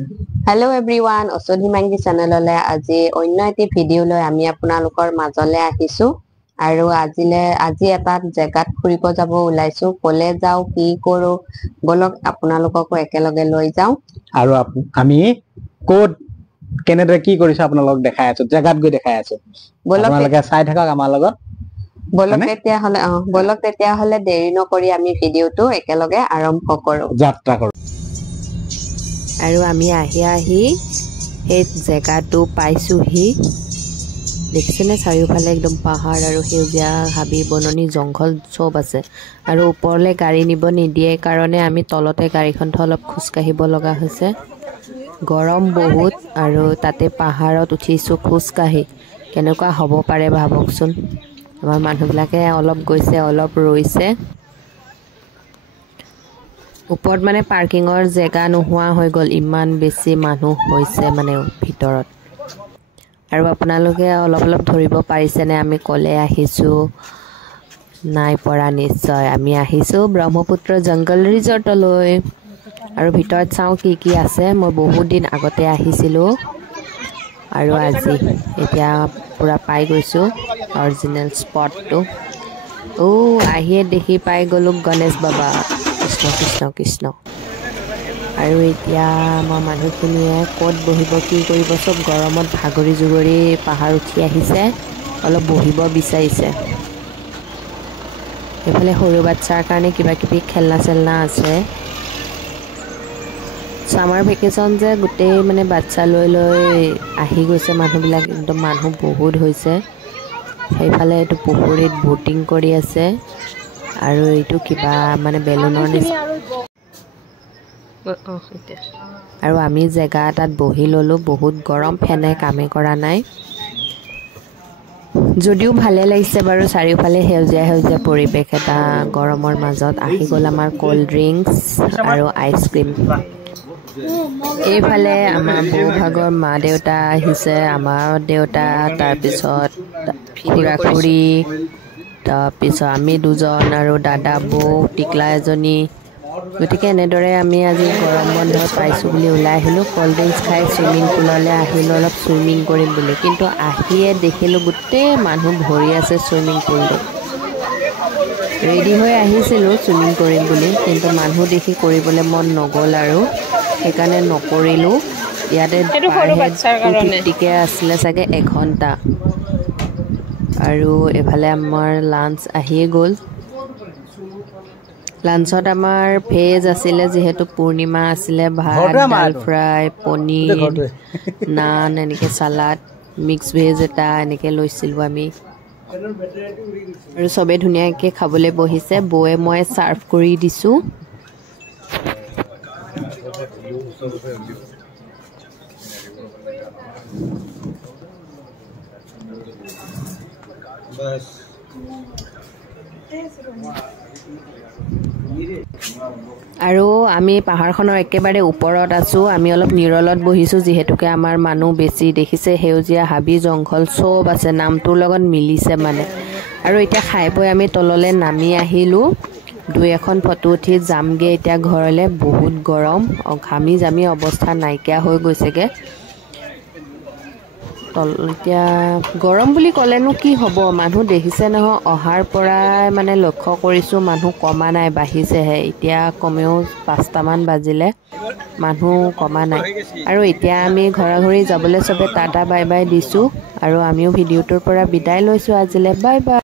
Hello everyone, Osodhi Mangi channel ole aji onno eti video loi ami আপোনালোকৰ মাজলে আহিছো আৰু আজি এটা জেগাত ফুৰিব যাব ওলাইছো কলে যাও কি কৰো বলক আপোনালোককো একেলগে লৈ যাও আৰু আমি কোড কেনেদৰে কি কৰিছো আপোনালোকক দেখাই আছো জেগাত গৈ দেখাই আছো আপোনালোকে চাই থাকক আমাৰ লগত বলক তেতিয়া হলে দেৰি নকৰি আমি ভিডিওটো একেলগে আৰম্ভ কৰো যাত্ৰা কৰো আৰু আমি আহি এই জেগাটো পাইছোহি দেখিছেনে চাৰিওফালে একদম পাহাৰ আৰু সেউজীয়া হাবি বননি জংঘল সব আছে আৰু ওপৰলে গাড়ী নিব নিদিয়ে কাৰণে আমি তলতে গাড়ীখন অলপ খুজকাহিব লগা হৈছে গৰম বহুত আৰু তাতে পাহাৰত উঠিছো খুজকাহি কেনেকুৱা হ'ব পাৰে ভাবকচোন আমাৰ মানুহবিলাকে অলপ গৈছে অলপ ৰৈছে ওপৰত মানে পাৰ্কিংৰ জেগা নোহোৱা হৈ গল ইমান বেছি মানুহ হৈছে মানে ভিতৰত আৰু আপোনালোকে অলপ ধৰিব পাৰিছেনে আমি কলে আহিছো নাই পৰা নিশ্চয় আমি আহিছো ব্ৰহ্মপুত্ৰ জংগল ৰিজৰ্টলৈ আৰু ভিতৰত চাও কি আছে মই বহুত দিন আগতে আহিছিলো আৰু আজি এতিয়া পুৰা পাই গৈছো অৰিজিনেল স্পটটো আহিয়ে দেখি পাই গলো গণেশ বাবা কৃষ্ণ আৰু এতিয়া আমাৰ মানুহখিনিয়ে ক'ত বহিব কি কৰিব সব গৰমত ভাগৰি জুগৰি পাহাৰ উঠি আহিছে অলপ বহিব বিচাৰিছে এফালে সৰু বাচ্চাৰ কাৰণে কিবা কিবি খেলনা চেলনা আছে সামাৰ ভেকেশন যে গোটেই মানে বাচ্চা লৈ আহি গৈছে মানুহবিলাক একদম মানুহ বহুত হৈছে সেইফালে এইটো পুখুৰীত বোটিং কৰি আছে আৰু এইটো কিবা মানে বেলুনৰ আৰু আমি জেগা এটাত বহি ললো বহুত গৰম ফেনে কামে কৰা নাই যদিও ভালে লাগিছে বাৰু চাৰিওফালে সেউজীয়া পৰিৱেশ এটা গৰমৰ মাজত আহি গল আমাৰ কোল্ড ড্ৰিংকস আৰু আইসক্ৰীম এইফালে আমাৰ বৌভাগৰ মা দেউতা আহিছে আমাৰ দেউতা তাৰপিছত খুৰা-খুৰী তাৰপিছত আমি দুজন আৰু দাদা বৌ টিকলা এজনী গতিকে এনেদৰে আমি আজি গৰম বন্ধ পাইছো বুলি ওলাই আহিলো কোল্ড ড্ৰিংকস খাই সুইমিং পুললৈ আহিলো অলপ সুইমিং কৰিম বুলি কিন্তু আহিয়ে দেখিলো গোটেই মানুহ ভৰি আছে সুইমিং পুলটোত ৰেডি হৈ আহিছিলো সুইমিং কৰিম বুলি কিন্তু মানুহ দেখি কৰিবলৈ মন নগল আৰু সেইকাৰণে নকৰিলো ইয়াতে টিকে আছিলে চাগে 1 ঘণ্টা আৰু এফালে আমাৰ লাঞ্চ আহিয়ে গল লাঞ্চত আমাৰ ভেজ আছিলে যেহেতু পূৰ্ণিমা আছিলে ভাত ডাল ফ্ৰাই পনীৰ নান এনেকে সালাড মিক্স ভেজ এটা এনেকে লৈছিলো আমি আৰু সবে ধুনীয়াকে খাবলৈ বহিছে বৌয়ে মই সাৰ্ভ কৰি দিছো बस আৰু আমি পাহাৰখনৰ একেবাৰে ওপৰত আছো আমি অলপ নিৰলত বহিছো যেহেতুকে আমাৰ মানুহ বেছি দেখিছে হেউজিয়া হাবি জংঘল সব আছে নামটোৰ লগত মিলিছে মানে আৰু এতিয়া খাই পই আমি তললে নামি আহিলো দুই এখন ফটো উঠি যামগে এতিয়া ঘৰলে বহুত গৰম ঘামি জামি অৱস্থা নাইকিয়া হৈ গৈছেগে এতিয়া গৰম বুলি ক'লেনো কি হ'ব মানুহ দেখিছে নহয় অহাৰ পৰা মানে লক্ষ্য কৰিছো মানুহ কমা নাই বাঢ়িছেহে এতিয়া কমেও 5টা মান বাজিলে মানুহ কমা নাই আৰু এতিয়া আমি ঘৰা-ঘৰি যাবলৈ সবে টাটা বাই বাই দিছো আৰু আমিও ভিডিওটোৰ পৰা বিদায় লৈছো আজিলে বাই বাই